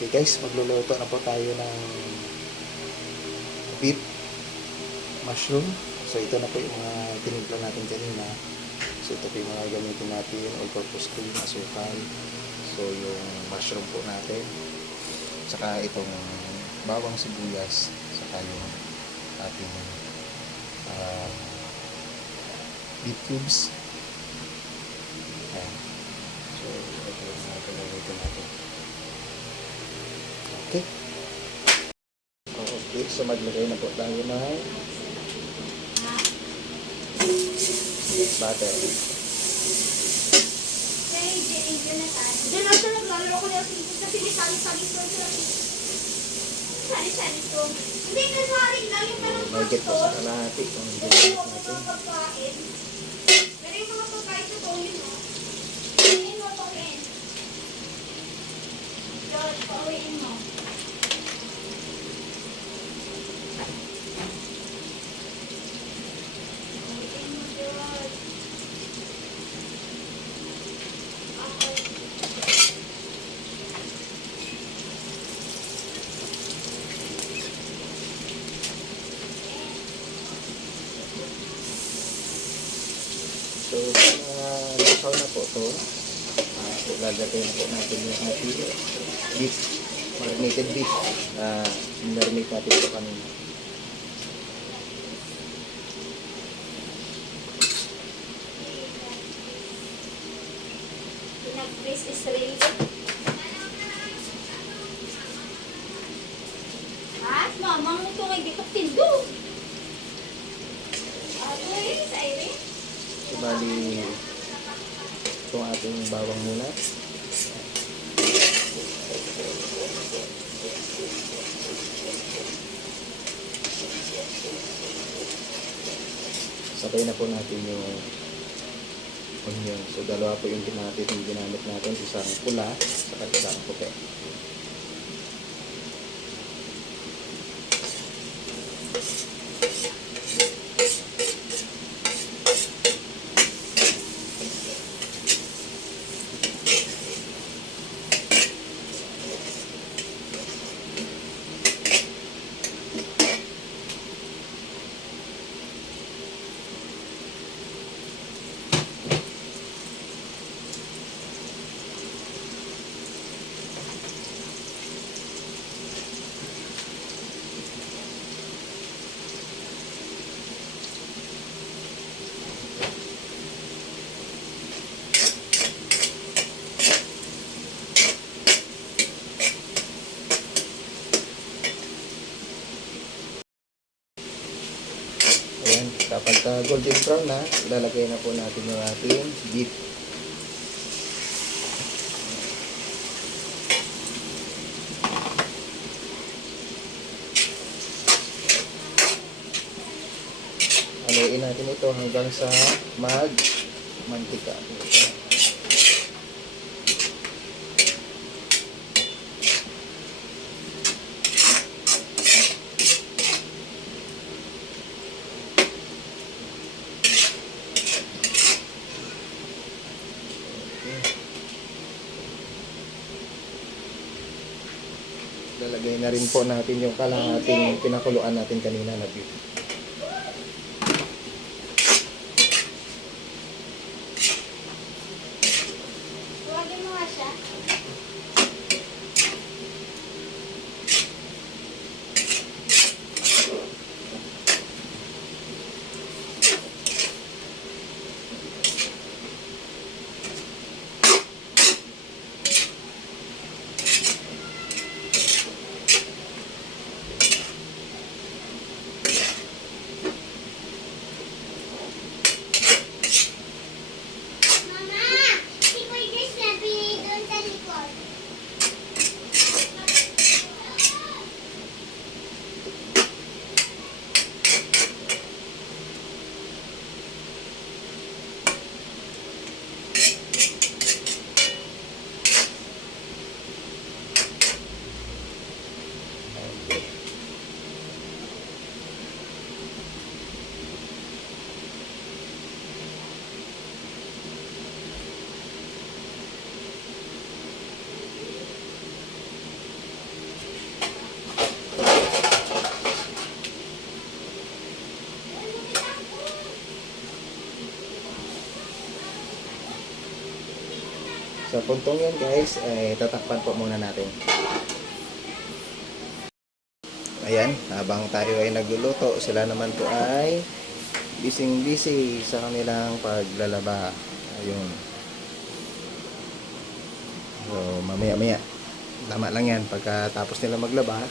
Okay guys, magluluto na po tayo ng beef mushroom. So ito na po yung mga tinimpla natin kanina. So ito po yung mga gamitin natin, all-purpose cream, asukal. So yung mushroom po natin. Saka itong bawang sibuyas. Saka yung ating beef cubes. Ayan. So ito yung mga gamitin natin. Okay. Okay, so maglagay na po tayo ng butter. Mahigit po sa kalahati kung ginamit natin. So, nasaw na po ito. Lalagay na po natin yung ating beef, marinated beef. Marinate natin ito kanina. Pinag-freeze Israel. Mamang ito ngay dito tindo. So, bali, itong ating bawang muna. Sabay na po natin yung onion. So, dalawa po yung ginamit natin. Isang pula, saka isang puti. Ayan, kapag golden brown na, ilalagay na po natin yung ating beef. Haluin natin ito hanggang sa mantika. Lalagay na rin po natin yung kalahating pinakuluan natin kanina na beef. Tuwagin mo nga siya. Sa puntong yan guys, ay tatakpan po muna natin. Ayan, habang tayo ay nagluluto, sila naman po ay busy sa kanilang paglalaba. Ayun. So, mamaya-maya. Tama lang yan. Pagkatapos nila maglaba,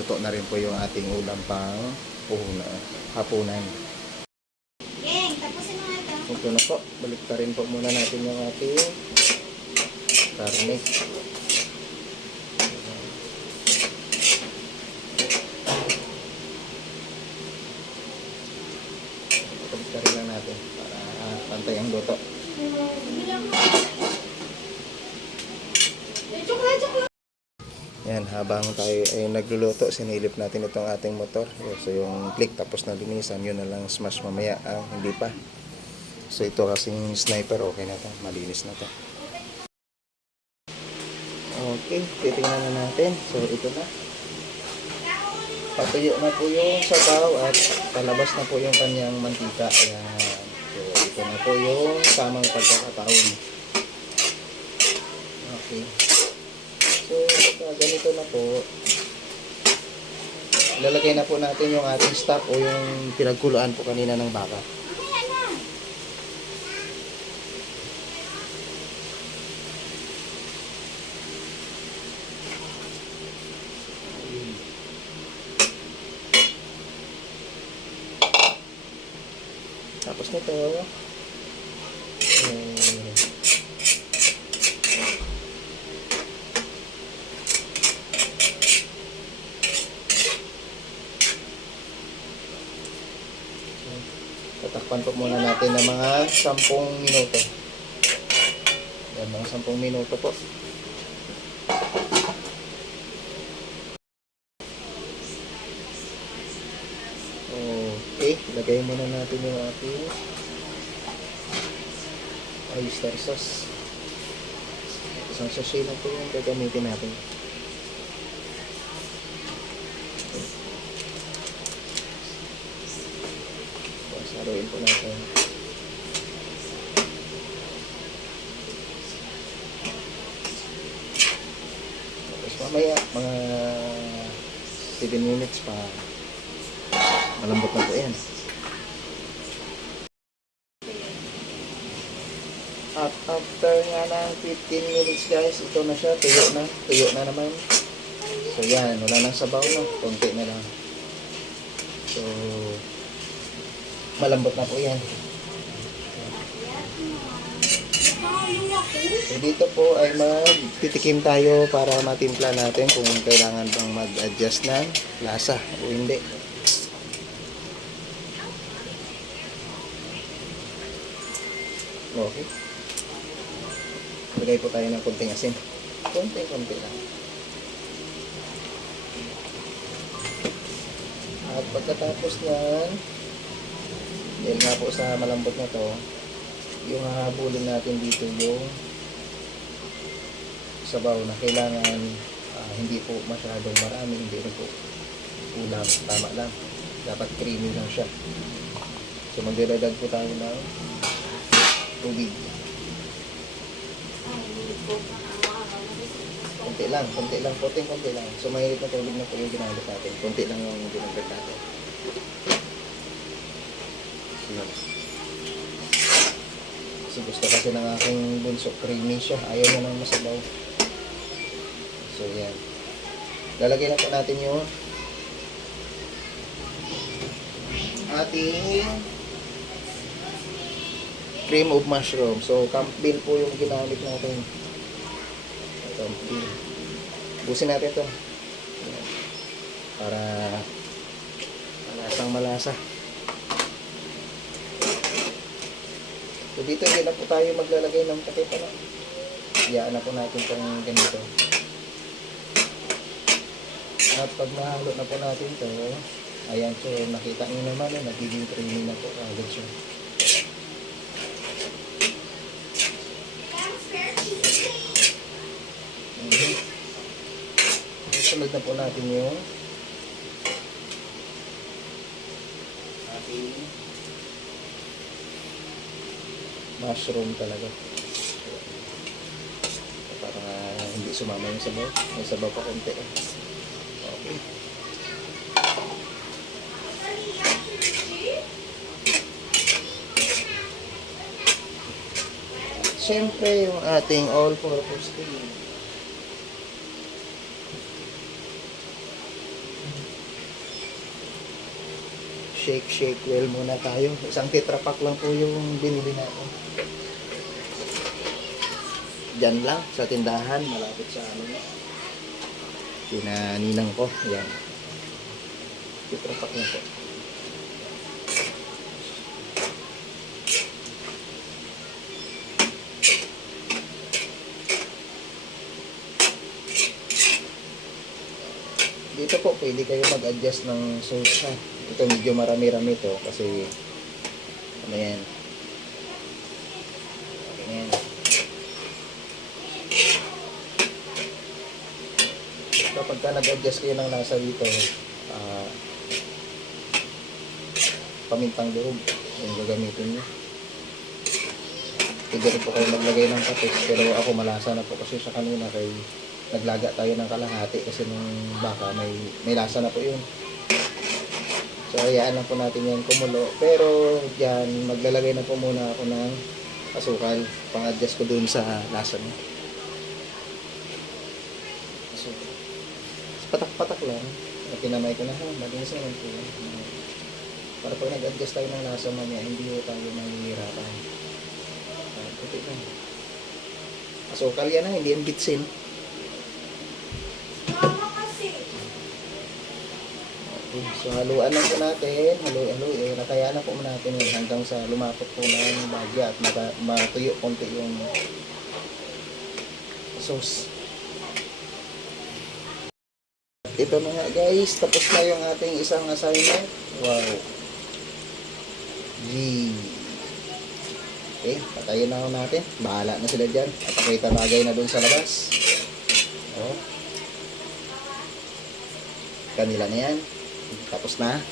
luto na rin po yung ating ulam pang hapunan. Geng, tapusin mo nga ito. Ito na po. Balik pa rin po muna natin yung ating karne. Balik pa rin lang natin para pantay ang luto. Bilang mo. Chocolate. Yan, habang tayo ay nagluluto, sinilip natin itong ating motor. So, yung click tapos na linisan, yun na lang smash mamaya. Hindi pa. So, ito kasing sniper, okay na to. Malinis na to. Okay, titingnan na natin. So, ito na. Patuyo na po yung sabaw at palabas na po yung kanyang mantika. Ayan. So, ito na po yung tamang pagkakataon. Okay. So, ganito na po. Lalagay na po natin yung ating stock o yung pinagkuluan po kanina ng baka. Mamaya na. Tapos nito, tatakpan po muna natin ng mga 10 minuto. Yan, mga 10 minuto po. Okay, lagay muna natin yung ating oyster sauce. Isang sachet na po yung gagamitin natin. Saruin po natin. Tapos mamaya, mga 7 minutes pa, malambot na po yan. At after nga ng 15 minutes guys, ito na siya, tuyo na naman. So yan, wala nang sabaw na, konti na lang. So, malambot na po yan. So dito po ay magtitikim tayo para matimpla natin kung kailangan bang mag-adjust ng lasa o hindi. Okay. Lagay po tayo ng konting asin. Konti lang. At pagkatapos yan, dahil nga po sa malambot na to, yung hahabulin natin dito yung sabaw na kailangan hindi po masyadong marami, hindi rin po ulam, tama lang. Dapat creamy lang siya. So magdadagdag po tayo ng tubig. Konti lang, konti lang. So mahilig na tubig na po yung ginamit natin. Konti lang yung ginamit natin. Kasi gusto kasi ng aking bunso, creamy siya. Ayaw niya ng masabaw. So yan. Lalagay na po natin yung ating cream of mushroom. So campbell po yung ginamit natin. Campbell. Busin natin ito. Para malasang malasa. So dito hindi na po tayo maglalagay ng takip na. Iyaan na po natin itong ganito. At pag mahalo na po natin ito, ayan, so nakita nyo naman nagiging creamy na po agad siya. Sunod na po natin yung ating mushroom talaga. sumama yung sabaw. May sabaw pa konti. Okay. Siyempre, yung ating all-purpose cream. Shake well muna tayo. Isang tetra pack lang po yung binili natin. Diyan lang, sa tindahan, malapit sa ano. Pinaninang ko. Yan. Tetra pack na po. Dito po, pwede kayo mag-adjust ng sauce ha. Ito medyo marami-rami to kasi ano yan. Okay na yan. Kapag ka nag-adjust kayo ng nasa dito, pamintang durog yung gagamitin nyo. Pwede rin po kayo maglagay ng patis, pero ako malasa na po kasi sa kanina kay naglaga tayo ng kalahati kasi nung baka may lasa na po yun. So hayaan lang po natin yan kumulo, pero dyan maglalagay na po muna ako ng asukal pang-adjust ko dun sa lasa niya. So, patak-patak lang, pinamay ko na ha, malinis naman po yan. Para pag nag-adjust tayo ng lasa mamaya, hindi po tayo mahihirapan. Puti lang. Asukal yan ha, hindi yan bitsin. Mama kasi. Okay, so haluan lang po natin, natayaan na po natin yun hanggang sa lumapot po ng bagya at matuyo konti yung sauce. Ito na nga guys, tapos na yung ating isang assignment. Wow. Yee. Okay, patayin na natin. Bahala na sila dyan. At ako'y tamagay na dun sa labas. Oh. Kanila na yan. Tapos na.